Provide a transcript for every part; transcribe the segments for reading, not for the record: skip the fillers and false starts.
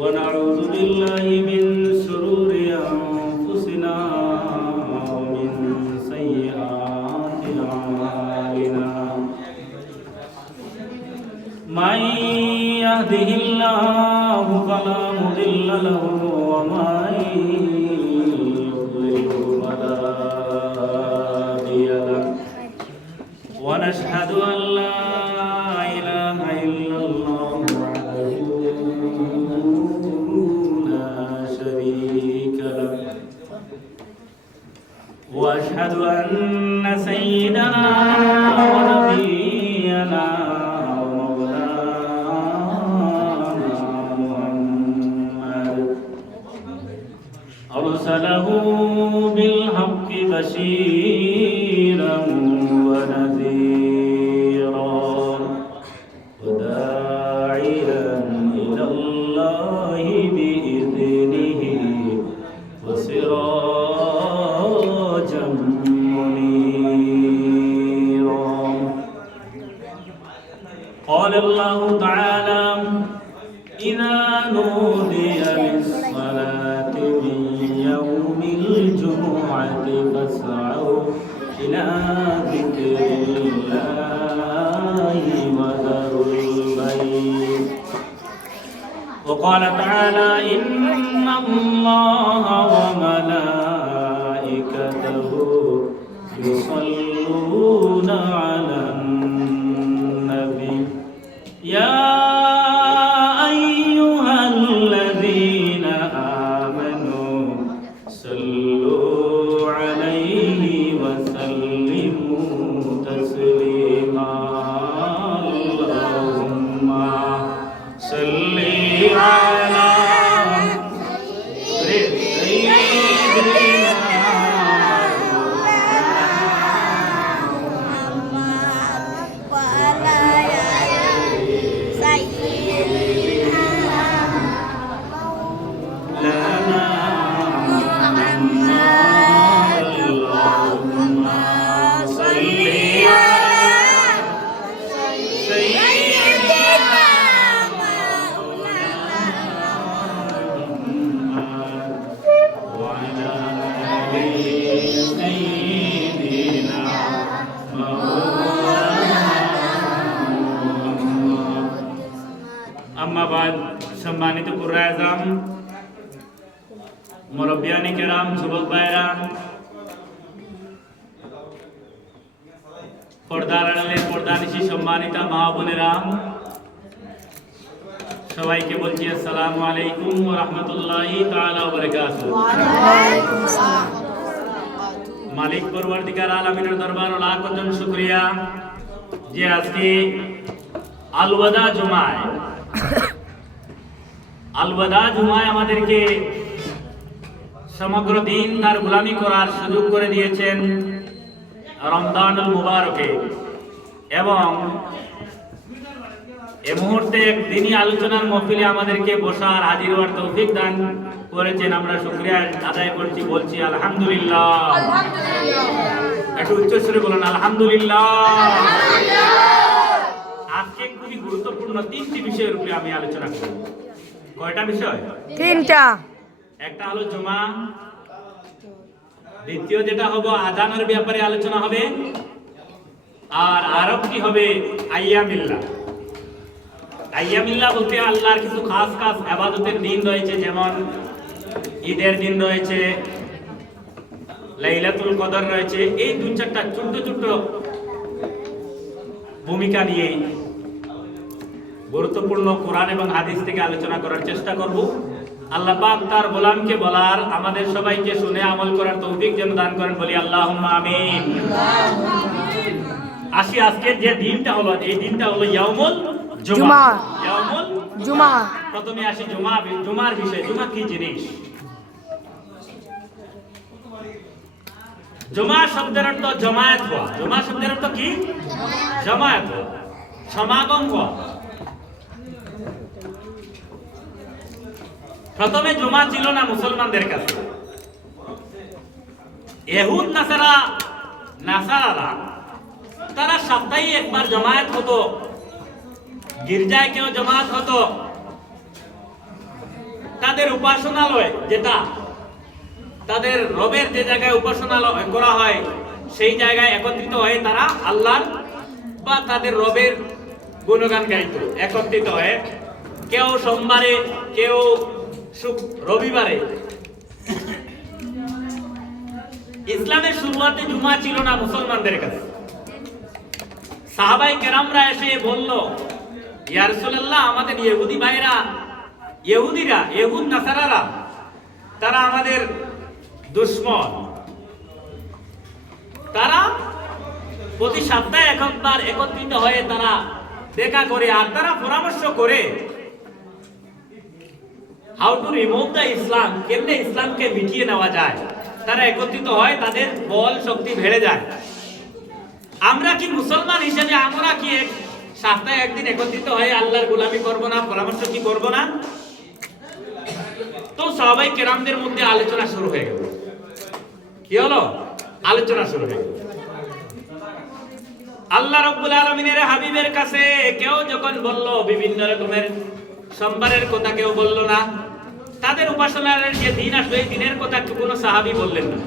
ونعوذ بالله من شرور أنفسنا ومن سيئات أعمالنا من يهده الله فلا مضل له ومن يضلل فلا هادي له ونشهد أن لا إله إلا الله وحده لا شريك له وأشهد أن سيدنا ونبينا أرسله بالحق بشيرا ونذيرا وداعيا إلى الله بإذنه وسراجا منيرا قال الله تعالى إذا نودي للصلاة من يوم الجمعة فاسعوا إلى ذكر الله وذروا البيع وقال تعالى إن الله وملائكته يصلون على النبي يا সম্মানিত কুররা আযম মুরব্বিয়ানে কেরাম যুবক ভাইরা পর্দার আড়ালে পর্দানিশী সম্মানিত মা বোনেরা সবাইকে বলছি আসসালামু আলাইকুম ওয়া রাহমাতুল্লাহি তাআলা ওয়া বারাকাতুহু। মালিক পরওয়ারদিগার আলামিনের দরবারে লাখ কোটি শুকরিয়া যে আজকে আলওয়াদা জুমায় আমাদেরকে সমগ্র দিন তার গোলামি করার সুযোগ করে দিয়েছেন রমজানুল মুবারকে এবং এই মুহূর্তে এক দিনই আলোচনার মাহফিলে আমাদেরকে বসার হাজির হওয়ার তৌফিক দান করেছেন। আমরা শুকরিয়া আদায় করছি, বলছি আলহামদুলিল্লাহ। একটু উচ্চ সুরে বলুন আলহামদুলিল্লাহ। আজকে খুবই গুরুত্বপূর্ণ তিনটি বিষয়ের উপরে আমি আলোচনা করব। কয়টা বিষয়? তিনটা। একটা হলো জুমা, দ্বিতীয় যেটা হবে আযানের ব্যাপারে আলোচনা হবে, আর আরেকটি হবে আইয়ামিল্লাহ। আইয়ামিল্লাহ বলতে আল্লাহর কিছু খাস খাস ইবাদতের দিন রয়েছে, যেমন ঈদের দিন রয়েছে, লাইলাতুল কদর রয়েছে। এই দুই চারটা ছোট ছোট ভূমিকা নিয়ে গুরুত্বপূর্ণ কোরআন এবং হাদিস থেকে আলোচনা করার চেষ্টা করব। আল্লাহ পাক তার গোলামকে বলার, আমাদের সবাইকে শুনে আমল করার তৌফিক যেন দান করেন, বলি আল্লাহুম্মা আমিন। আসি আজকের যে দিনটা হলো, এই দিনটা হলো ইয়াউমুল জুমা। ইয়াউমুল জুমা। প্রথমে আসি জুমার বিষয়। জুমা কি জিনিস? জুমা শব্দের অর্থ জমায়েত হওয়া। জুমা শব্দের অর্থ কি? জমায়েত হওয়া, সমাগম হওয়া। প্রথমে জুমা ছিল না মুসলমানদের কাছে। ইহুদ নাসারারা তারা সপ্তাহে একবার জমায়েত হতো, গির্জায় কেউ জমায়েত হতো, তাদের উপাসনালয় যেটা তাদের রবের যে জায়গায় উপাসনালয় করা হয় সেই জায়গায় একত্রিত হয়ে তারা আল্লাহর বা তাদের রবের গুণগান গাইত একত্রিত হয়ে। কেউ সোমবারে, কেউ রবিবারে। ইসলামের শুরুয়াতে জুমা ছিল না মুসলমানদের কাছে। সাহাবাই কেরামরা এসে বলল, ইয়া রাসূলুল্লাহ, আমাদের ইহুদি ভাইরা, ইহুদিরা, ইহুদ নাসারারা তারা আমাদের দুশমন। তারা প্রতি সপ্তাহে একবার একত্রিত হয়ে তারা দেখা করে আর তারা পরামর্শ করে হাউ টু রিমুভ দ্য ইসলাম, কেমনে ইসলামকে মিটিয়ে নেওয়া যায়। তারা একত্রিত হয়, তাদের বল শক্তি বেড়ে যায়। আমরা কি মুসলমান হিসেবে আমরা কি সপ্তাহে একদিন একত্রিত হয়ে আল্লাহর গোলামি করব না, পরামর্শ কি করব না? তো সাহাবায়ে কেরামদের মধ্যে আলোচনা শুরু হয়ে গেল। কি হলো? আলোচনা শুরু হয়ে গেল। আল্লাহ রাব্বুল আলামিনের হাবিবের কাছে কেউ যখন বলল বিভিন্ন রকমের সোমবারের কথা, কেউ বলল না। তাদের উপাসনার যে দিন আসবে এই দিনের কথা কোনো সাহাবী বললেন না।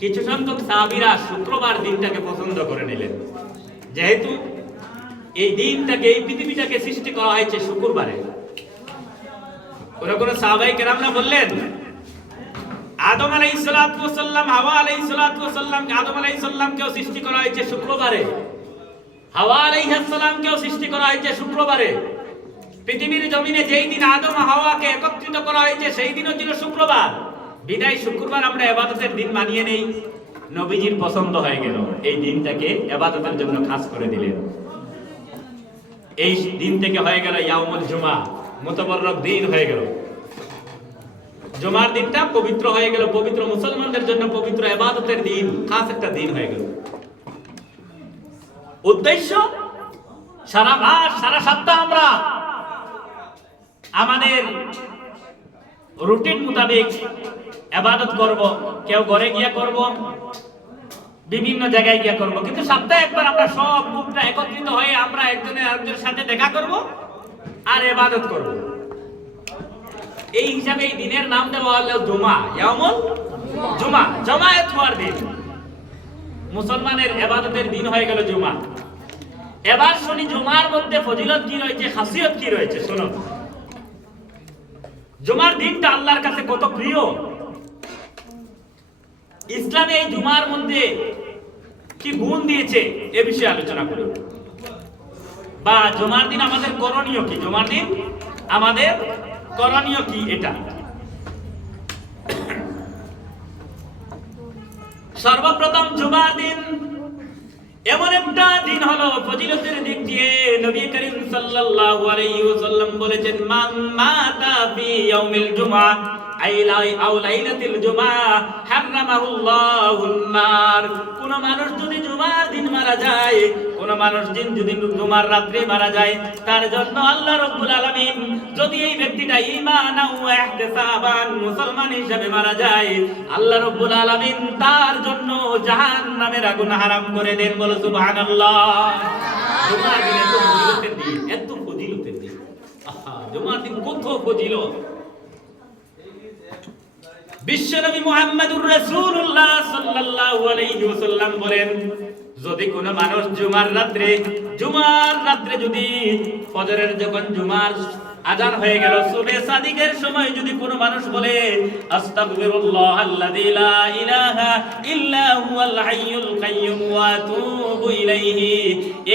কিছু সংখ্যক সাহাবীরা শুক্রবার দিনটাকে পছন্দ করে নিলেন, যেহেতু এই দিনটাকে, এই পৃথিবীটাকে সৃষ্টি করা হয়েছে শুক্রবারে। কোন সাহাবায়ে কেরামরা বললেন, আদম আলাইহিস সালাতু ওয়াস সালাম, হাওয়া আলাইহিস সালাতু ওয়াস সালাম, আদম আলাইহিস সালামকেও সৃষ্টি করা হয়েছে শুক্রবারে, হাওয়া আলাইহিস সালামকেও সৃষ্টি করা হয়েছে শুক্রবারে। পৃথিবীর জমিনে যেই দিন আদম হাওয়াকে একত্রিত করা হয়েছে সেই দিনও ছিল শুক্রবার। বিদায় শুক্রবার আমরা ইবাদতের দিন মানিয়ে নেই। নবীজির পছন্দ হয়ে গেল, এই দিনটাকে ইবাদতের জন্য খাস করে দিলেন। এই দিন থেকে হয়ে গেল ইয়াউমুল জুমা, মুতাবাররক দিন হয়ে গেল। জুমার দিনটা পবিত্র হয়ে গেল, পবিত্র মুসলমানদের জন্য পবিত্র ইবাদতের দিন, খাস একটা দিন হয়ে গেল। উদ্দেশ্য, সারা মাস, সারা সপ্তাহ আমরা আমাদের রুটিন মোতাবেক ইবাদত করব। কেউ ঘরে গিয়া করব, বিভিন্ন জায়গায় গিয়া করব, কিন্তু সপ্তাহে একবার আমরা সব গ্রুপটা একত্রিত হয়ে আমরা একজনের আরেকজনের সাথে দেখা করব আর ইবাদত করব। এই হিসাবে এই দিনের নাম দেওয়া হলো জুমা, ইয়াউমুল জুমা, জমায়েত হওয়ার দিন। মুসলমানের ইবাদতের দিন হয়ে গেল জুমা। এবার শুনি জুমার মধ্যে ফজিলত কি রয়েছে, খাসিয়ত কি রয়েছে। শুনুন, জুমার দিনটা আল্লাহর কাছে কত প্রিয়। ইসলামে এই জুমার মধ্যে কি গুণ দিয়েছে এ বিষয়ে আলোচনা করি। বা জুমার দিন আমাদের করণীয় কি, জুমার দিন আমাদের করণীয় কি, এটা সর্বপ্রথম জুমার দিন এমন একটা দিন হলো ফজিলতের দিক দিয়ে নবী করিম সাল্লাল্লাহু আলাইহি ওয়াসাল্লাম বলেছেন, মান মাতা ফি ইয়াউমিল জুমআ আও লাইলাতিল জুমআ হারামাহুল্লাহুন নার। কোন মানুষ যদি জুমার দিন মারা যায়, কোন মানুষ যদি জুমার রাতে মারা যায়, তার জন্য আল্লাহ রাব্বুল আলামিন, যদি এই ব্যক্তিটা ঈমান ও ইহতিসাবান মুসলমান হিসেবে মারা যায়, আল্লাহ রাব্বুল আলামিন তার জন্য জাহান্নামের আগুন হারাম করে দেন। বলো সুবহানাল্লাহ। জুমার দিন এত ফজিলতের দিন, এত ফজিলতের দিন। আহা, জুমার দিন কত ফজিলত। বিশ্বনবী মুহাম্মদুর রাসূলুল্লাহ সাল্লাল্লাহু আলাইহি ওয়াসাল্লাম বলেন, যদি কোন মানুষ জুমার রাত্রে যদি ফজরের যখন জুমার আযান হয়ে গেল, সুবহে সাদিকের সময় যদি কোনো মানুষ বলে আস্তাগফিরুল্লাহ আল্লাযী লা ইলাহা ইল্লা হুয়াল হাইয়ুল কাইয়্যুম ওয়া আতুবু ইলাইহি,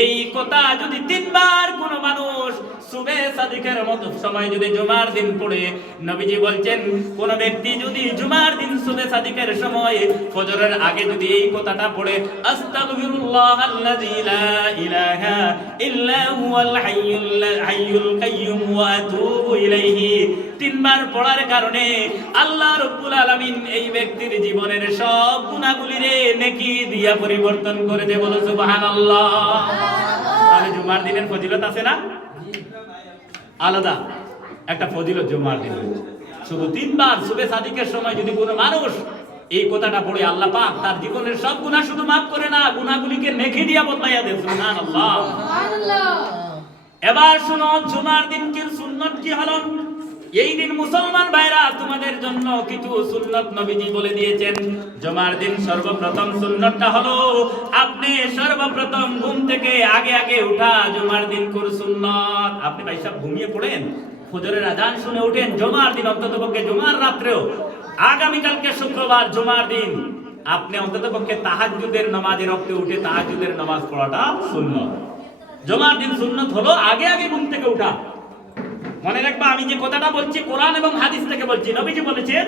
এই কথা যদি তিনবার কোনো মানুষ সুবহে সাদিকের মতো সময় যদি জুমার দিন পড়ে, নবীজি বলছেন কোন ব্যক্তি যদি জুমার দিন সুবহে সাদিকের সময় ফজরের আগে যদি এই কথাটা পড়ে আস্তাগফিরুল্লাহ আল্লাযী লা ইলাহা ইল্লা হুয়াল হাইয়ুল কাইয়্যুম ওয়া আতুবু ইলাইহি, তিনবার পড়ার কারণে আল্লাহ রাব্বুল আলামিন এই ব্যক্তির জীবনের সব গুনাহগুলিরে নেকি দিয়া পরিবর্তন করে দেয়। বলো সুবহানাল্লাহ। তাহলে জুমার দিনের ফজিলত আছে না? আলাদা একটা ফজিলত জুমার দিন। শুধু তিনবার সুবহে সাদিকের সময় যদি কোনো মানুষ এই কথাটা পড়ে আল্লাহ পাক তার জীবনের সব গুনাহ শুধু মাফ করে না, গুনাহগুলিকে নেকি দিয়া বদলাইয়া দেন। সুবহানাল্লাহ। এবার শুনো জুমার দিনকের সুন্নাত কি হলো। এই দিন মুসলমান ভাইরা তোমাদের জন্য কিছু সুন্নাত নবীজি বলে দিয়েছেন। জুমার দিন সর্বপ্রথম সুন্নাতটা হলো আপনি সর্বপ্রথম ঘুম থেকে আগে আগে উঠা জুমার দিন কোন সুন্নাত। আপনি ভাই সব ঘুমিয়ে পড়েন, ফজরের আজান শুনে ওঠেন জুমার দিন, অন্ততপক্ষে জুমার রাত্রেও, আগামীকালকে শুক্রবার জুমার দিন আপনি অন্ততপক্ষে তাহাজ্জুদের নামাজে রক্তে উঠে তাহাজ্জুদের নামাজ পড়াটা সুন্নাত। জুমার দিন সুন্নাত হলো আগে আগে ঘুম থেকে উঠা। মনে রাখবা আমি যে কথাটা বলছি কোরআন এবং হাদিস থেকে বলছি। নবীজি বলেছেন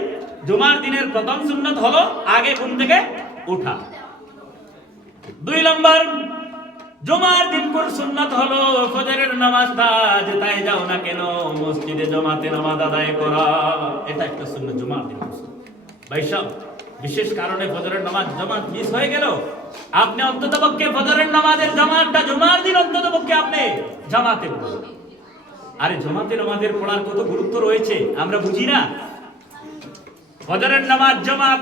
জুমার দিনের প্রথম সুন্নাত হলো আগে ঘুম থেকে উঠা। 2 নম্বর জুমার দিন কোন সুন্নাত হলো ফজরের নামাজটা যেটাই যাও না কেন মসজিদে জামাতে নামাজ আদায় করা। এটা একটা সুন্নাত জুমার দিন। ভাই সব বিশেষ কারণে ফজরের নামাজ জামাত মিস হয়ে গেল, আপনি অন্ততপক্ষে ফজরের নামাজের জামাতটা জুমার দিন অন্ততপক্ষে আপনি জামাতে পড়ুন। আরে জামাতে নামাজের পড়ার কত গুরুত্ব রয়েছে আমরা বুঝি না। ফজরের নামাজ জামাত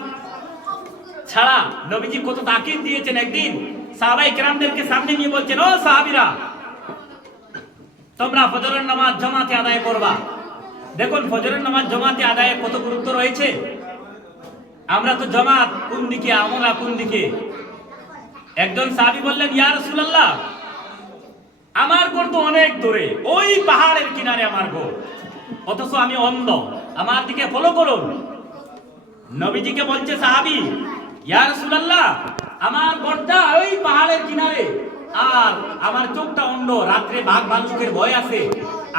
ছাড়া নবীজি কত তাকিদ দিয়েছেন। একদিন সাহাবায়ে কেরামদেরকে সামনে নিয়ে বলছেন, ও সাহাবীরা তোমরা ফজরের নামাজ জামাতে আদায় করবা। দেখুন ফজরের নামাজ জামাতে আদায়ের কত গুরুত্ব রয়েছে। আমরা তো জামাত কোন দিকে, আমরা কোন দিকে। একজন সাহাবী বললেন, ইয়া রাসূলুল্লাহ আমার ঘর তো অনেক দূরে, ওই পাহাড়ের কিনারে আমার ঘর, অথচ আমি অন্ধ, আমার দিকে ফলো করুন। নবীজিকে বলছে সাহাবী, ইয়া রাসূলুল্লাহ আমার ঘরটা ওই পাহাড়ের কিনারে, আর আমার চোখটা অন্ধ, রাত্রে বাঘ ভাল্লুকের ভয় আছে,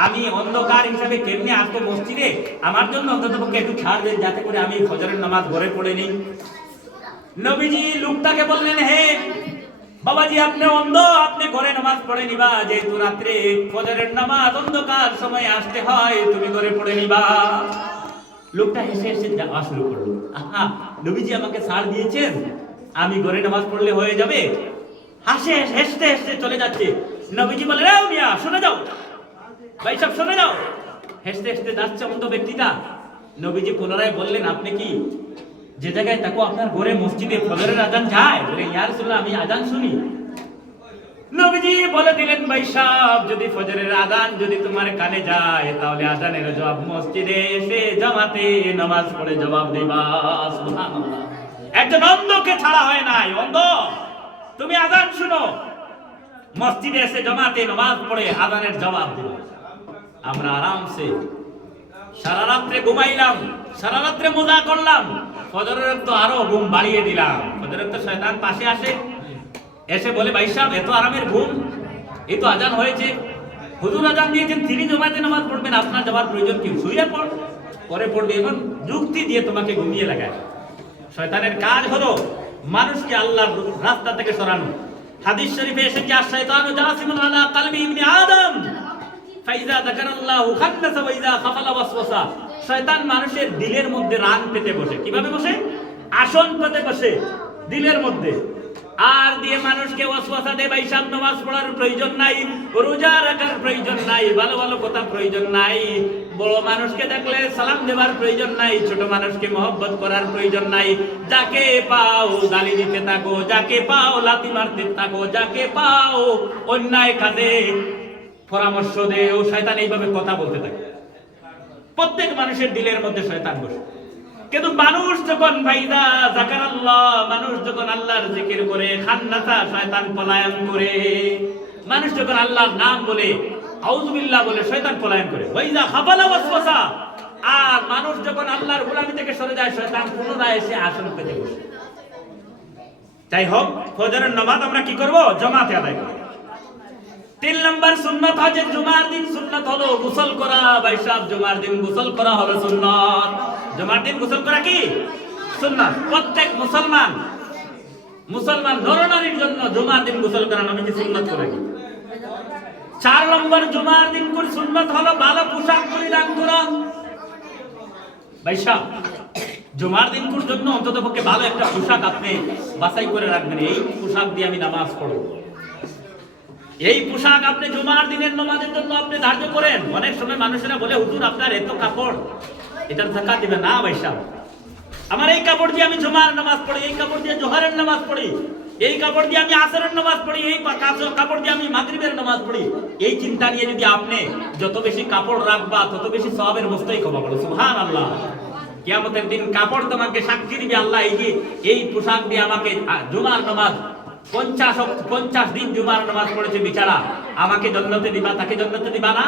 আমি অন্ধকার হিসাবে কেমনে আসবো মসজিদে, আমার জন্য অন্ততপক্ষে একটু ছাড় দেন যাতে করে আমি ফজরের নামাজ ঘরে পড়ে নিই। নবীজি লোকটাকে বললেন, হে বাবাজি আপনি অন্ধ, আপনি ঘরে নামাজ পড়ে নিবা, যেহেতু রাত্রে ফজরের নামাজ অন্ধকার সময় আসতে হয়, তুমি ঘরে পড়ে নিবা। লোকটা হেসে হেসে যাওয়া শুরু করলো। আহা নবীজি আমাকে ছাড় দিয়েছেন, আমি ঘরে নামাজ পড়লে হয়ে যাবে। হাসে হেসতে হেসতে চলে যাচ্ছে। নবীজি বলে, রে মিয়া শুনে যাও, ভাই সব শুনে যাও। হেসতে হেসতে যাচ্ছে অন্ধ ব্যক্তিটা। নবীজি পুনরায় বললেন, আপনি কি যে জায়গায় তাকো আপনার ঘরে মসজিদে ফজরের আজান যায়? বলে, ইয়া রাসূলুল্লাহ আমি আজান শুনি। নবীজি বলে দিলেন, ভাই সাহেব যদি ফজরের আজান যদি তোমার কানে যায় তাহলে আজানের জবাব মসজিদে এসে জামাতে নামাজ পড়ে জবাব দিবা। সুবহানাল্লাহ। একজন অন্ধকে ছাড়া হয় নাই, অন্ধ তুমি আজান শুনো, মসজিদে এসে জামাতে নামাজ পড়ে আজানের জবাব দিবা। আমরা আরামসে সারা রাত্রে ঘুমাইলাম, সারা রাত্রে মজা করলাম, ফজরের তো আরো ঘুম বাড়িয়ে দিলাম। ফজরের তো শয়তান পাশে আসে, এসে বলে, ভাই সাহেব এত আরামের ঘুম, এই তো আজান হয়েছে, হুজুর আজান দিয়েছেন, তিনি জমাতে নামাজ পড়বেন, আপনার যাওয়ার প্রয়োজন কি? শুয়ে পড়, পরে পড়বে। এখন যুক্তি দিয়ে তোমাকে ঘুমিয়ে লাগায়। শয়তানের কাজ হলো মানুষকে আল্লাহর রাস্তা থেকে সরানো। হাদিস শরীফে এসেছে, আশ-শাইতানু জাসিমুন আলা কলবি ইবনে আদম ফাইজা যাকারাল্লাহু খান্নাসা ওয়া ইযা খাফালা ওয়াসওয়াসা। শয়তান মানুষের দিলের মধ্যে রান পেতে বসে। কিভাবে বসে? আসন পেতে বসে দিলের মধ্যে, আর দিয়ে মানুষকে ওয়াসওয়াসা দেয়, ভাই সাহেব নামাজ পড়ার প্রয়োজন নাই, রোজা রাখার প্রয়োজন নাই, ভালো ভালো কথা প্রয়োজন নাই, বড় মানুষকে দেখলে সালাম দেওয়ার প্রয়োজন নাই, ছোট মানুষকে মহব্বত করার প্রয়োজন নাই, যাকে পাও গালি দিতে থাকো, যাকে পাও লাথি মারতে থাকো, যাকে পাও অন্যায় কাজে পরামর্শ দে। ও শয়তান এইভাবে কথা বলতে থাকে। প্রত্যেক মানুষের দিলের মধ্যে শয়তান বসে। কিন্তু মানুষ যখন ভাইদা যাকারাল্লাহ, মানুষ যখন আল্লাহর জিকির করে, খান্নাসা শয়তান পলায়ন করে। মানুষ যখন আল্লাহর নাম বলে, আউযুবিল্লাহ বলে, শয়তান পলায়ন করে। ওয়াইজা খাফালা ওয়াসওয়াসা, আর মানুষ যখন আল্লাহর গোলামি থেকে সরে যায়, শয়তান পুনরায় এসে আসন পেতে বসে। যাই হোক, ফজরের নামাজ আমরা কি করব? জামাতে আদায় করব। 3 নম্বর সুন্নাত হচ্ছে জুমার দিন সুন্নাত হলো গোসল করা। ভাই সাহেব জুমার দিন গোসল করা হলো সুন্নাত। জুমার দিন গোসল করা কি সুন্নাত? প্রত্যেক মুসলমান নরনারীর জন্য জুমার দিন গোসল করা নবীজি সুন্নাত করে। 4 নম্বর জুমার দিন কোন সুন্নাত হলো ভালো পোশাক পরিধান করা। ভাই সাহেব জুমার দিন কোন জন্য অন্ততপক্ষে ভালো একটা পোশাক আপনি বাছাই করে রাখবেন, এই পোশাক দিয়ে আমি নামাজ পড়ব। এই পোশাক আপনি জুমার দিনের নামাজের জন্য আপনি ধার্য করেন। অনেক সময় মানুষেরা বলে, হুজুর আপনার এত কাপড়, এটার যাকাত দিবেন না। ভাই সাহেব আমার এই কাপড় দিয়ে আমি জুমার নামাজ পড়ি, এই কাপড় দিয়ে জোহরের নামাজ পড়ি, এই কাপড় দিয়ে আমি আসরের নামাজ পড়ি, এই কাপড় দিয়ে আমি মাগরিবের নামাজ পড়ি। এই চিন্তা নিয়ে যদি আপনি যত বেশি কাপড় রাখবা তত বেশি সওয়াবের মুস্তাহিক হবা। বলো সুবহানাল্লাহ। কিয়ামতের দিন কাপড় তোমাকে সাক্ষী দিবে, আল্লাহ এই যে এই পোশাক দিয়ে আমাকে জুমার নামাজ 50 দিন জুমার নামাজ পড়েছে বেচারা, আমাকে জান্নাতে দিবা, তাকে জান্নাতে দিবা না,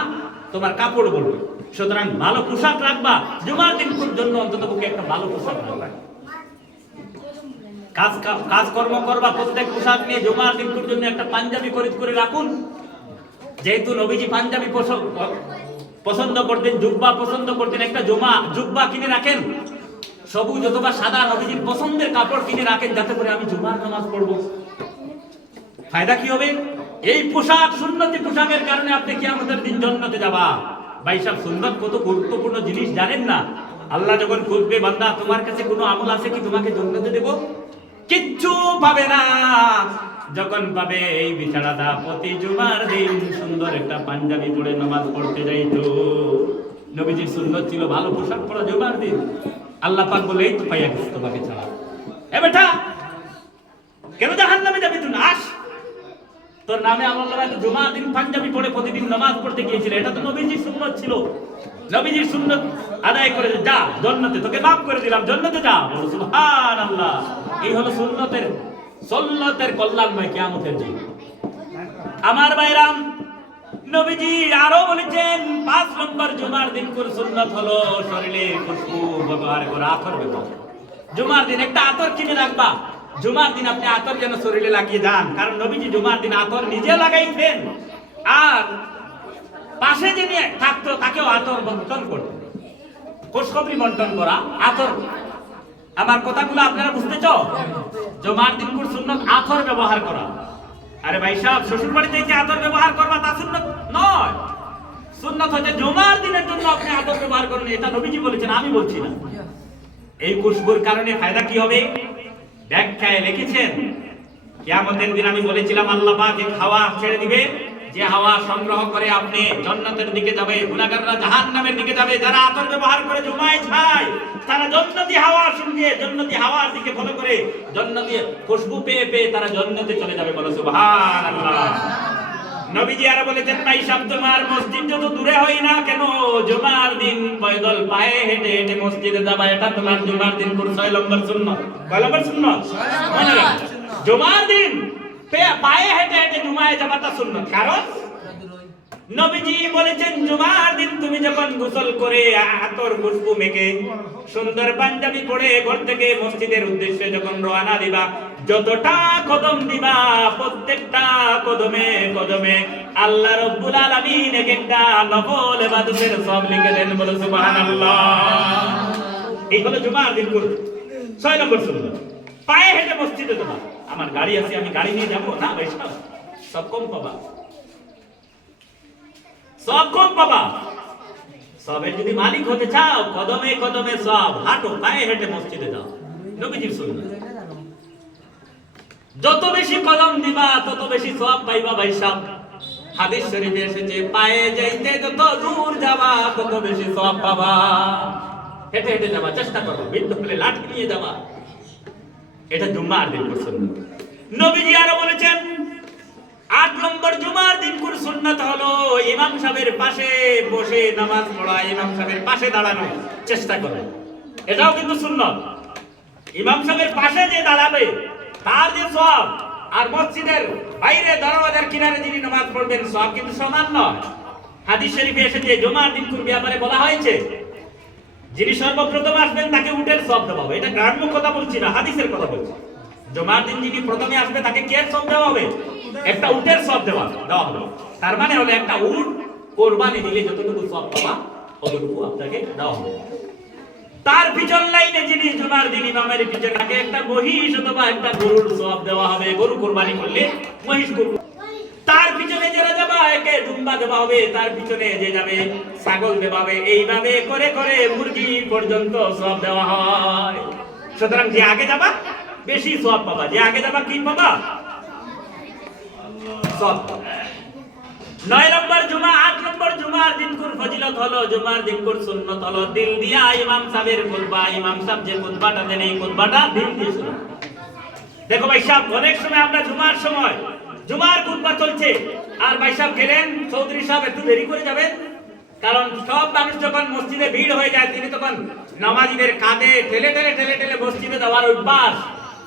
তোমার কাপড় বলবে। সুতরাং ভালো পোশাক রাখবা, জুমার দিন জন্য অন্তত একটা ভালো পোশাক রাখবা। কাজকর্ম করবা, প্রত্যেক পোশাক নিয়ে জুমার দিন জন্য একটা পাঞ্জাবি খরিদ করে রাখুন। যেহেতু নবীজি পাঞ্জাবি পছন্দ করতেন, জুব্বা পছন্দ করতেন, একটা জুব্বা কিনে রাখেন, সবুজ অথবা সাদা নবীজির পছন্দের কাপড় কিনে রাখেন, যাতে করে আমি জুমার নামাজ পড়বো। ফায়দা কি হবে? এই পোশাক সুন্নতি পোশাকের কারণে আপনি কিয়ামতের দিন জান্নাতে যাবা। ভাই সাহেব, সুন্নত কত গুরুত্বপূর্ণ জিনিস জানেন না? আল্লাহ যখন খুঁজবে, বান্দা তোমার কাছে কোনো আমল আছে কি তোমাকে জান্নাতে দেব? কিচ্ছু পাবে না। যখন পাবে এই বিছানাটা প্রতি জুমার দিন সুন্দর একটা পাঞ্জাবি পরে নামাজ পড়তে যাইতো। নবীজির সুন্নত ছিল ভালো পোশাক পরা জুমার দিন। আল্লাহ পাক বলে এই তো পাইয়া গেছে তোমাকে ছাড়া। এ বেটা, কেন জাহান্নামে যাবি তুই? আস, তোর নামে আল্লাহ জুমার দিন পাঞ্জাবি পরে প্রতিদিন নামাজ পড়তে গিয়েছিল। এটা তো নবীজির সুন্নত ছিল। নবীজির সুন্নত আদায় করে যা জান্নাতে, তোকে মাফ করে দিলাম, জান্নাতে যা। বলো সুবহানাল্লাহ। এই হলো সুন্নতের কল্যাণময় কিয়ামতের দিন। আমার ভাইরাম, নবীজি আরো বলেছেন 5 নম্বর জুমার দিন কোন সুন্নাত হলো শরীরে খুশবু ব্যবহার করা, আতর ব্যবহার। জুমার দিন একটা আতর কিনে রাখবা। জুমার দিন আপনি আতর যেন শরীরে লাগিয়ে যান, কারণ নবীজি জুমার দিন আতর নিজে লাগাইতেন, আর পাশে যিনি থাকতো তাকেও আতর বন্টন করতেন। খুশখবরি বন্টন করা, আতর। আমার কথাগুলো আপনারা বুঝতেছ? জুমার দিন কোন সুন্নাত আতর ব্যবহার করা। আরে ভাই সাহেব, শ্বশুর বাড়িতে যে আতর ব্যবহার করবা তা সুন্নাত নয়। সুন্নাত হচ্ছে জুমার দিনের জন্য আপনি আতর ব্যবহার করুন। এটা নবীজি বলেছেন, আমি বলছি না। এই খুশবুর কারণে ফায়দা কি হবে? ব্যাখ্যায় লিখেছেন, কিয়ামতের দিন আমি বলেছিলাম আল্লাহ পাক এক হাওয়া ছেড়ে দিবে, যে হাওয়া সংগ্রহ করে আপনি জান্নাতের দিকে যাবে, গুনাহগাররা জাহান্নামের দিকে যাবে। যারা আতর ব্যবহার করে জুমায় যায় তারা জান্নাতি হাওয়া শুনবে, জান্নাতি হাওয়ার দিকে ফলো করে জান্নাতি খুশবু পেয়ে পেয়ে তারা জান্নাতে চলে যাবে। বলো সুবহানাল্লাহ। নবীজি আরো বলেছেন, ভাই সাহেব, তোমার মসজিদ যত দূরে হই না কেন, জুমার দিন পয়দল পায়ে হেঁটে হেঁটে মসজিদে যাবা, এটা তোমার জুমার দিন কোন 6 নম্বর সুন্নাত। কয় নম্বর সুন্নাত? জুমার দিন পায়ে হেঁটে হেঁটে জুমায় যাবাটা সুন্নাত। কারণ নবীজি বলেছেন, জুমার দিন তুমি যখন গোসল করে আতর খুশবু মেখে সুন্দর পাঞ্জাবি পরে ঘর থেকে মসজিদের উদ্দেশ্যে যখন রওনা দিবা, যতটা কদম দিবা প্রত্যেকটা কদমে কদমে আল্লাহ রাব্বুল আলামিন এক একটা নফল ইবাদতের সওয়াব লিখে দেন। বলো সুবহানাল্লাহ। এই হলো জুমার দিন কোন 6 নম্বর সুন্নাত। পায়ে হেঁটে মসজিদে যাবা। আমার গাড়ি আছে, আমি গাড়ি নিয়ে যাবো না ভাই সাহেব, সব কম পাবা, সব কম পাবা। সবের যদি মালিক হতে চাও, কদমে কদমে সব হাঁটো, পায়ে হেঁটে মসজিদে যাও। নবীজির সুন্নাত। যত বেশি কদম দিবা তত বেশি সওয়াব পাইবা ভাই সাহেব। হাদিস শরীফে এসেছে, পায়ে যাইতে যত দূর যাবা তত বেশি সওয়াব পাবা। হেঁটে হেঁটে যাবা, চেষ্টা করো, বৃদ্ধ হলে লাঠি নিয়ে যাবা। এটা জুমার দিন কোন সুন্নাত। নবীজি আরো বলেছেন, 8 নম্বর জুমার দিন কোন সুন্নাত হলো ইমাম সাহেবের পাশে বসে নামাজ পড়া, ইমাম সাহেবের পাশে দাঁড়ানো চেষ্টা করো। এটাও কিন্তু সুন্নাত। ইমাম সাহেবের পাশে যে দাঁড়াবে তার যে সওয়াব, আর মসজিদের বাইরে দরওয়াজার কিনারে যিনি নামাজ পড়বেন সওয়াব কিন্তু সমান নয়। হাদিস শরীফে এসেছে, জুমার দিন কোন ব্যাপারে বলা হয়েছে, যিনি সর্বপ্রথম আসবেন তাকে উটের সওয়াব দেওয়া হবে। এটা গ্রাম্য কথা বলছি না, হাদিসের কথা বলছি। জুমার দিন যিনি প্রথমে আসবে তাকে কি এর সওয়াব দেওয়া হবে? একটা উটের সওয়াব দেওয়া হবে। তার মানে হলো একটা উট কুরবানি দিলে যতটুকু সওয়াব পাবা ততটুকু আপনাকে দেওয়া হবে। তার পিছন লাইনে যিনি জুমার দিন ইমামের পিছনে তাকে একটা মহিষ অথবা একটা গরুর সওয়াব দেওয়া হবে। গরু কুরবানি করলে মহিষ গরু। তার পিছনে যারা যাবে একে দুম্বা দেওয়া হবে, তার পিছনে যে যাবে ছাগল দেওয়া হবে। এইভাবে করে করে মুরগি পর্যন্ত সওয়াব দেওয়া হয়। সুতরাং যে আগে যাবা বেশি সওয়াব পাবা, যে আগে যাবা কি পাবা? সওয়াব। 9 নম্বর জুমা, 8 নম্বর জুমার জুমার দিনকুর ফজিলত হলো, জুমার দিনকুর সুন্নাত হলো দিল দিয়া ইমাম সাহেবের খুতবা, ইমাম সাহেব যে খুতবাটা দেন এই খুতবাটা দিল দিয়ে শুনুন। দেখো ভাই সাহেব, অনেক সময় আমরা জুমার সময় জুমার খুতবা চলছে আর ভাই সাহেব গেলেন, চৌধুরী সাহেব একটু দেরি করে যাবেন, কারণ সব মানুষ যখন মসজিদে ভিড় হয়ে যায় তিনি তখন নামাজীদের কাঁধে ঠেলে ঠেলে ঠেলে ঠেলে মসজিদে যাওয়ার অভ্যাস।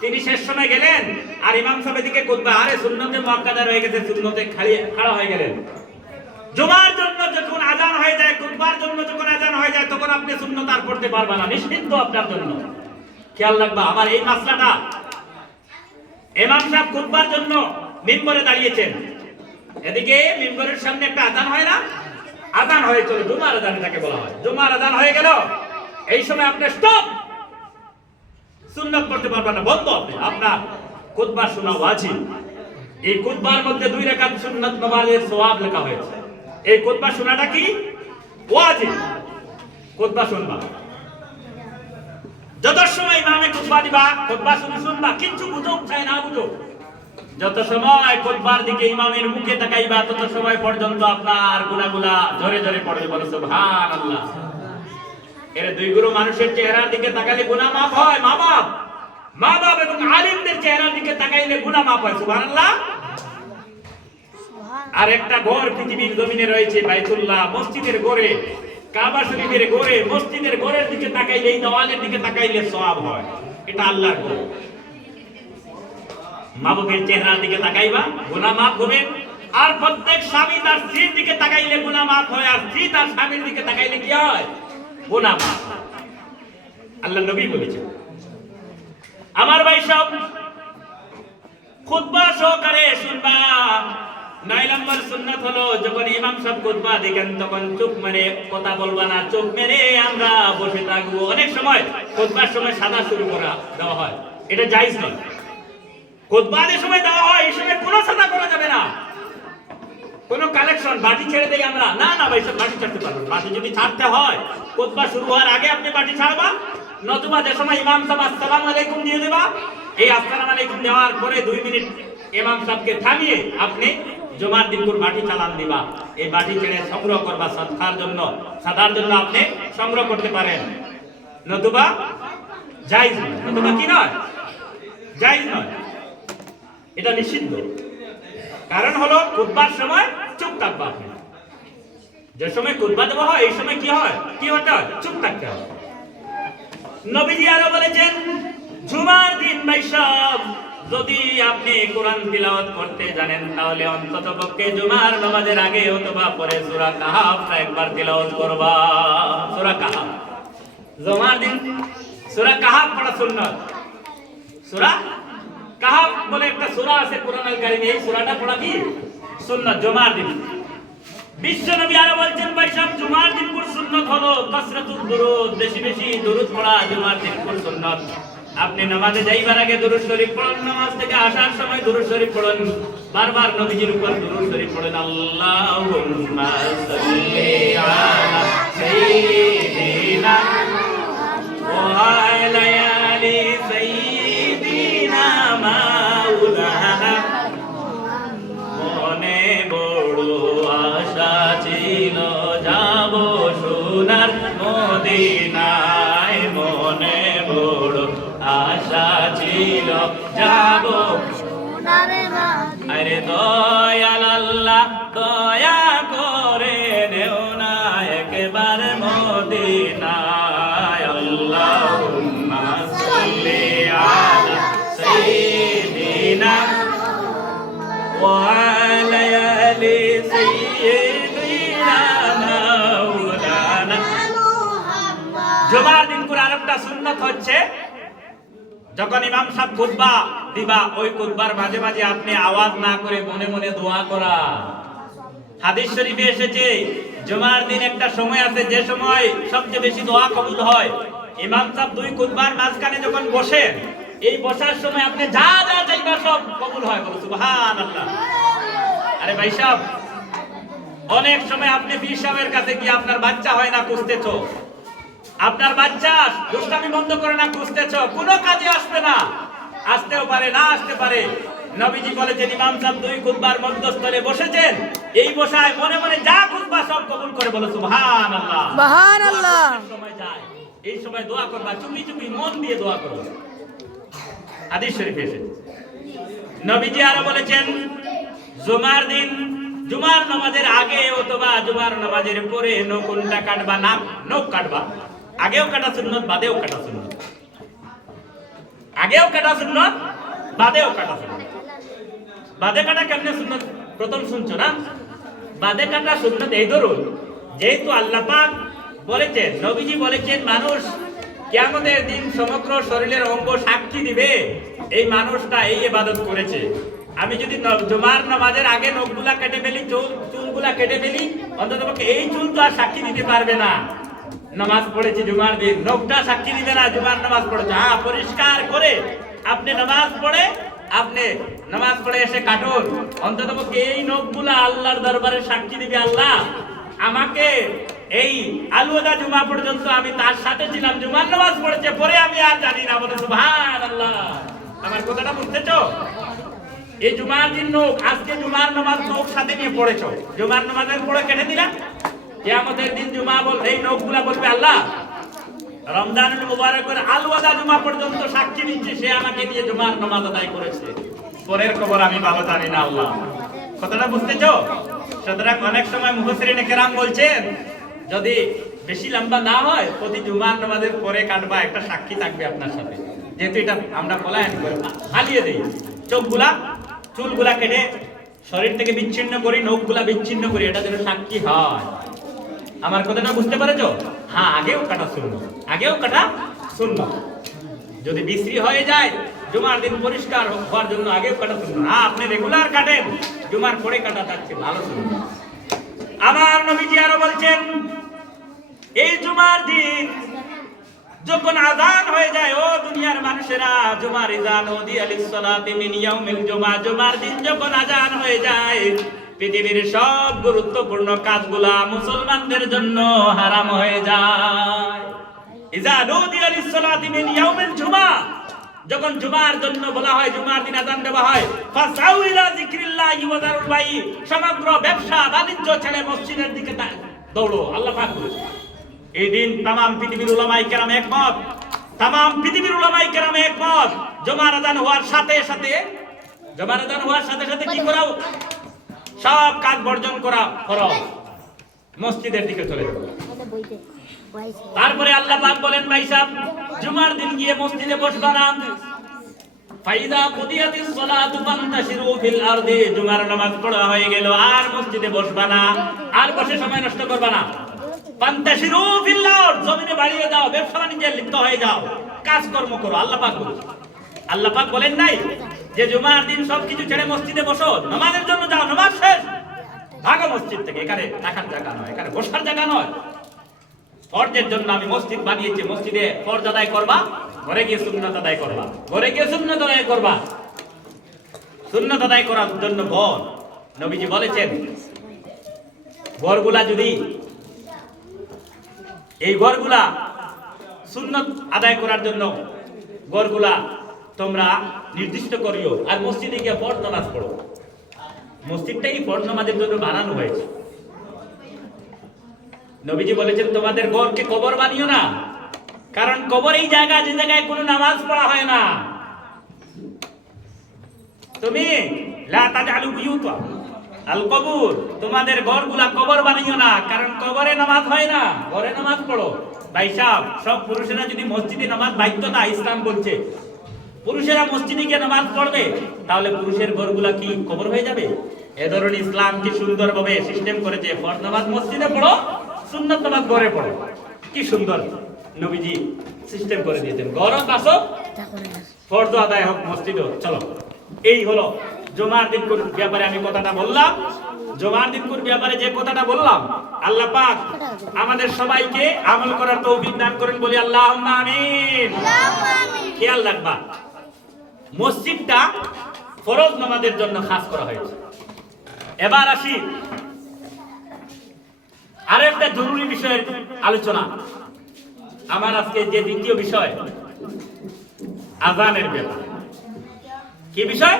তিনি শেষ সময় গেলেন আর ইমাম সাহেবের দিকে খুতবা, আরে সুন্নতে মুআক্কাদা রয়ে গেছে, সুন্নতে খাড়া হয়ে গেলেন। জুমার জন্য যখন আজান হয়ে যায়, খুতবার জন্য যখন আজান হয়ে যায়, তখন আপনি সুন্নত আর পড়তে পারবেন না, নিষিদ্ধ আপনার জন্য। খেয়াল রাখবা আমার এই মাসলাটা। ইমাম সাহেব খুতবার জন্য মিম্বরে দাঁড়িয়েছেন, এদিকে মিম্বরের সামনে একটা আজান হয় না, আজান হয়ে চলে, জুমার আজান এটাকে বলা হয়। জুমার আজান হয়ে গেল, এই সময় আপনি স্টপ, সুন্নাত পড়তে পারবেন না, বন্ধ। আপনার খুতবা শোনা ওয়াজিব। এই খুতবার মধ্যে 2 রাকাত সুন্নাত নামাজের সওয়াব লেখা হয়েছে। এই খুতবা শোনাটা কি ওয়াজিব, খুতবা শুনবা। যত সময় ইমামে খুতবা দিবা, খুতবা শুনবা, কিছু বুঝো চাই না বুঝো, যত সময় খুতবার দিকে ইমামের মুখে তাকাইবা তত সময় পর্যন্ত আপনার গুনাহগুলা জোরে জোরে পড়বে, বলো সুবহানাল্লাহ। এর 2 গুরু মানুষের চেহারার দিকে তাকালে গুনাহ মাফ হয়, মা বাপ এবং আলিমদের চেহারার দিকে তাকাইলে গুনাহ মাফ হয়, সুবহানাল্লাহ। আর একটা ঘর পৃথিবীর জমিনে রয়েছে বাইতুল্লাহ, মসজিদের ঘরে, কাবা শরীফের ঘরে, মসজিদের ঘরের দিকে তাকাইলে, এই দেওয়ালের দিকে তাকাইলে সওয়াব হয়, এটা আল্লাহর ঘর। মা বাপের চেহারার দিকে তাকাইবা, গুনাহ মাফ হবে। আর প্রত্যেক স্বামী তার স্ত্রীর দিকে তাকাইলে গুনাহ মাফ হয়, আর স্ত্রী তার স্বামীর দিকে তাকাইলে কি হয়? গুনাহ মাফ। আল্লাহ নবী বলেছেন। আমার ভাই সব খুতবা সহকারে শুনবা। 9 নম্বর সুন্নাত হলো যখন ইমাম সাহেব খুতবা দেখেন তখন চুপ মেরে কথা বলবা না, চুপ মেরে আমরা বসে থাকবো। অনেক সময় খুতবার সময় সাদা শুরু করা দেওয়া হয়, এটা জায়েজ নয়। খুতবার যে সময় দেওয়া হয় এই সময় কোনো সাদা করা যাবে না, কোনো কালেকশন বাটি ছেড়ে দেই আমরা, না না ভাই সব বাটি ছাড়তে পারবেন। বাটি যদি ছাড়তে হয় খুতবা শুরু হওয়ার আগে আপনি বাটি ছাড়বা, নতুবা যে সময় ইমাম সাহেব আসসালামু আলাইকুম দিয়ে দেবা, এই আসসালামু আলাইকুম দেওয়ার পরে 2 মিনিট ইমাম সাহেবকে থামিয়ে আপনি জুমার দিনকুর বাটি চালান দিবা। এই বাটি ছেড়ে সংগ্রহ করবা সাদার জন্য আপনি সংগ্রহ করতে পারেন, নতুবা জায়েজ নয়। নতুবা কি নয়? জায়েজ নয়, এটা নিষিদ্ধ। কারণ হলো খুতবার সময় চুপ থাকবা আপনি। যে সময় খুতবা দেওয়া হয় এই সময় কি হয়, কি হতে হয়? চুপ থাকতে হয়। নবীজি আরো বলেছেন জুমার দিন ভাইসব যদি আপনি কোরআন তিলাওয়াত করতে জানেন তাহলে অন্ততপক্ষে জুমার নামাজের আগে অথবা পরে সূরা কাহাফটা একবার তিলাওয়াত করবা। সূরা কাহাফ জুমার দিন সূরা কাহাফ পড়া সুন্নাত। সূরা কাহাফ বলে একটা সূরা আছে কোরআনুল কারীমে, এই সূরাটা পড়া কি সুন্নাত জুমার দিন। বিশ্ব নবী আরো বলছেন ভাইসব জুমার দিন কোন সুন্নাত হলো কাসরাতুদ দুরুদ, বেশি বেশি দরুদ পড়া জুমার দিন কোন সুন্নাত। আপনি নামাজে যাইবার আগে দরুদ শরীফ পড়ুন, নামাজ থেকে আসার সময় দরুদ শরীফ পড়ুন, বারবার নবীজির উপর দরুদ শরীফ পড়েন। আল্লাহুম্মা সাল্লি আলা সাইয়্যিদিনা ওয়া আলা আলি সাইয়্যিদিনা মাওলানা। মনে বড় আশা ছিল যাব সোনার মদিনায়, মনে বড় আশা ছিল যাব সোনার মদিনায়। আরে দয়াল আল্লাহ দয়া করে নেও না একবার মদিনায়। আল্লাহুম্মা সাল্লি আলা সাইয়্যিদিনা ওয়া আলা আলি সাইয়্যিদিনা মাওলানা। জুমার দিন কোরআন একটা সুন্নাত হচ্ছে যখন ইমাম সাহেব খুতবা দিবা ওই খুতবার মাঝে মাঝে আপনি আওয়াজ না করে মনে মনে দোয়া করা। হাদিস শরীফে এসেছে জুমার দিন একটা সময় আছে যে সময় সবচেয়ে বেশি দোয়া কবুল হয়। ইমাম সাহেব 2 খুতবার মাঝখানে যখন বসে, এই বসার সময় আপনি যা যা চাইবা সব কবুল হয়, বলো সুবহানাল্লাহ। আরে ভাই সাহেব অনেক সময় আপনি পীর সাহেবের কাছে গিয়ে আপনার বাচ্চা হয় না খুঁজতেছো, আপনার বাচ্চা দুষ্টামি বন্ধ করে না খুঁজতেছো, কোনো কাজে আসবে না, আসতেও পারে না আসতে পারে। নবীজি বলেছেন ইমাম সাহেব 2 খুতবার মধ্যস্থলে বসেছেন, এই বসায় মনে মনে যা খুঁজবা সব কবুল করে বলো সুবহানাল্লাহ। সুবহানাল্লাহ। সময় যায়, এই সময় দোয়া করবা, চুপি চুপি মন দিয়ে দোয়া করো। হাদিস শরীফে এসেছে, নবীজি আরো বলেছেন, জুমার দিন জুমার নামাজের আগে অথবা জুমার নামাজের পরে নখটা কাটবা না, নখ কাটবা। আগেও কাটা সুন্নাত, বাদেও কাটা সুন্নাত। আগেও কাটা সুন্নাত, বাদেও কাটা সুন্নাত। বাদে কাটা কেমনে সুন্নাত প্রথম শুনছো না? বাদে কাটা সুন্নাত এই ধরুন, যেহেতু আল্লাহ পাক বলেছেন, নবীজি বলেছেন, মানুষ কিয়ামতের দিন সমগ্র শরীরের অঙ্গ সাক্ষী দিবে এই মানুষটা এই ইবাদত করেছে। আমি যদি জুমার নামাজের আগে নখগুলা কেটে ফেলি, চুলগুলা কেটে ফেলি, অন্ততপক্ষে এই চুল তো আর সাক্ষী দিতে পারবে না নামাজ পড়েছি জুমার দিন। নখটা সাক্ষী দিবে না জুমার নামাজ পড়েছে। হ্যাঁ, পরিষ্কার করে আপনি নামাজ পড়ে এসে কাটুন। অন্ততপক্ষে এই নখগুলা আল্লাহর দরবারে সাক্ষী দিবে, আল্লাহ আমাকে এই আলুদা জুমা পর্যন্ত আমি তার সাথে ছিলাম, জুমার নামাজ পড়েছে, পরে আমি আর জানি না। বলে সুবহানাল্লাহ। আমার কথাটা বুঝতেছো? এই জুমার দিন নখ, আজকে জুমার নামাজ নখ সাথে নিয়ে পড়েছো, জুমার নামাজের পরে কেটে দিলা, কিয়ামতের দিন জুমা এই নখগুলা বলবে, আল্লাহ রমজানুল মুবারকের আলওয়াদা জুমা পর্যন্ত সাক্ষী দিচ্ছে, সে আমাকে দিয়ে জুমার নামাজ আদায় করেছে, পরের খবর আমি ভালো জানি না। আল্লাহ, কথাটা বুঝতেছো? সুতরাং অনেক সময় মুফাসসিরিনে কেরাম বলছেন, যদি বেশি লম্বা না হয় প্রতি জুমার নামাজের পরে কাটবা, একটা সাক্ষী থাকবে আপনার সাথে। যেহেতু এটা আমরা পলায়ন করে হালিয়ে দিই, চোখগুলা চুলগুলা কেটে শরীর থেকে বিচ্ছিন্ন করি, নখগুলা বিচ্ছিন্ন করি, এটা যেন সাক্ষী হয়। আমার কথাটা বুঝতে পেরেছো? হ্যাঁ, আগেও কাটা সুন্নাত, আগেও কাটা সুন্নাত। যদি বিশ্রী হয়ে যায় জুমার দিন পরিষ্কার হওয়ার জন্য আগেও কাটা সুন্নাত। হ্যাঁ, আপনি রেগুলার কাটেন, জুমার পরে কাটা থাকছে ভালো সুন্নাত। আমার নবীজি আরো বলছেন, এই জুমার দিন যখন আযান হয়ে যায়, ও দুনিয়ার মানুষেরা, জুমার ইযান উদিয়া লিস-সালাতি মিন ইয়াউমিল জুমআ, জুমার দিন যখন আযান হয়ে যায়, পৃথিবীর সব গুরুত্বপূর্ণ কাজগুলা মুসলমানদের জন্য হারাম হয়ে যায়। ইযা উদিয়া লিস-সালাতি মিন ইয়াউমিল জুমআ, যখন জুমার জন্য বলা হয়, জুমার দিন আযান দেওয়া হয়, ফাসাউ ইলা যিকরিল্লাহি ওয়া যারুল বাই, সমগ্র ব্যবসা বাণিজ্য ছেড়ে মসজিদের দিকে দৌড়ো। আল্লাহ পাক বলেছেন, এই দিন तमाम পৃথিবীর উলামায়ে কেরাম একমত, तमाम পৃথিবীর উলামায়ে কেরাম একমত, জুমার আযান হওয়ার সাথে সাথে কি করাও, সব কাজ বর্জন করা ফরজ, মসজিদের দিকে চলে যাও। তারপরে আল্লাহ পাক বলেন, ভাই সাহেব জুমার দিন গিয়ে মসজিদে বসবা না। ফাইদা কুদিয়াতিস সালাতু ফান্তাশিরু ফিল আরদি, জুমার নামাজ পড়া হয়ে গেল, আর মসজিদে বসবা না, আর বসে সময় নষ্ট করবা না। ফান্তাশিরু ফিল আরদ, জমিনে বাড়িয়ে যাও, ব্যবসা বাণিজ্যে লিপ্ত হয়ে যাও, কাজকর্ম করো। আল্লাহ পাক বলেন নাই যে জুমার দিন সবকিছু ছেড়ে মসজিদে বসো, নামাজের জন্য যাও, নামাজ শেষ ভাগো মসজিদ থেকে। এখানে থাকার জায়গা নয়, এখানে বসার জায়গা নয়। ফরজের জন্য আমি মসজিদ বানিয়েছি, মসজিদে ফরজ আদায় করবা, ঘরে গিয়ে সুন্নাত আদায় করবা, সুন্নাত আদায় করার জন্য ঘর। নবীজি বলেছেন, ঘরগুলা যদি, এই ঘরগুলা সুন্নাত আদায় করার জন্য ঘরগুলা তোমরা নির্দিষ্ট করিও, আর মসজিদে গিয়ে ফরজ নামাজ পড়ো। মসজিদটাই ফরজ নামাজের জন্য বানানো হয়েছে। নবীজি বলেছেন, তোমাদের ঘরকে কবর বানিও না, কারণ কবর এই জায়গা যে জায়গায় কোনো নামাজ পড়া হয় না। তুমি লা তাজআলু বুয়ুতা আল কবর, তোমাদের ঘরগুলা কবর বানিও না, কারণ কবরে নামাজ হয় না, ঘরে নামাজ পড়ো। ভাই সাহেব, সব পুরুষেরা যদি মসজিদে নামাজ বাধ্য না, ইসলাম বলছে পুরুষেরা মসজিদে গিয়ে নামাজ পড়বে, তাহলে পুরুষের ঘরগুলা কি কবর হয়ে যাবে? এ ধরনের ইসলাম কি সুন্দরভাবে সিস্টেম করেছে, ফরজ নামাজ মসজিদে পড়ো, সুন্নাত নামাজ ঘরে পড়ো। কি সুন্দর নবীজি সিস্টেম করে দিয়েছেন, ঘরও আসো, ফরজ আদায় হোক মসজিদও চলো। এই হলো জুমার দিন ব্যাপারে আমি কথাটা বললাম। জুমার দিন ব্যাপারে যে কথাটা বললাম, আল্লাহ পাক আমাদের সবাইকে আমল করার তৌফিক দান করেন, বলি আল্লাহুম্মা আমিন। খেয়াল রাখবা, মসজিদটা ফরজ নামাজের জন্য খাস করা হয়েছে। এবার আসি আরেকটা জরুরি বিষয়ের আলোচনা। আমার আজকে যে দ্বিতীয় বিষয়, আযানের ব্যাপার। কি বিষয়?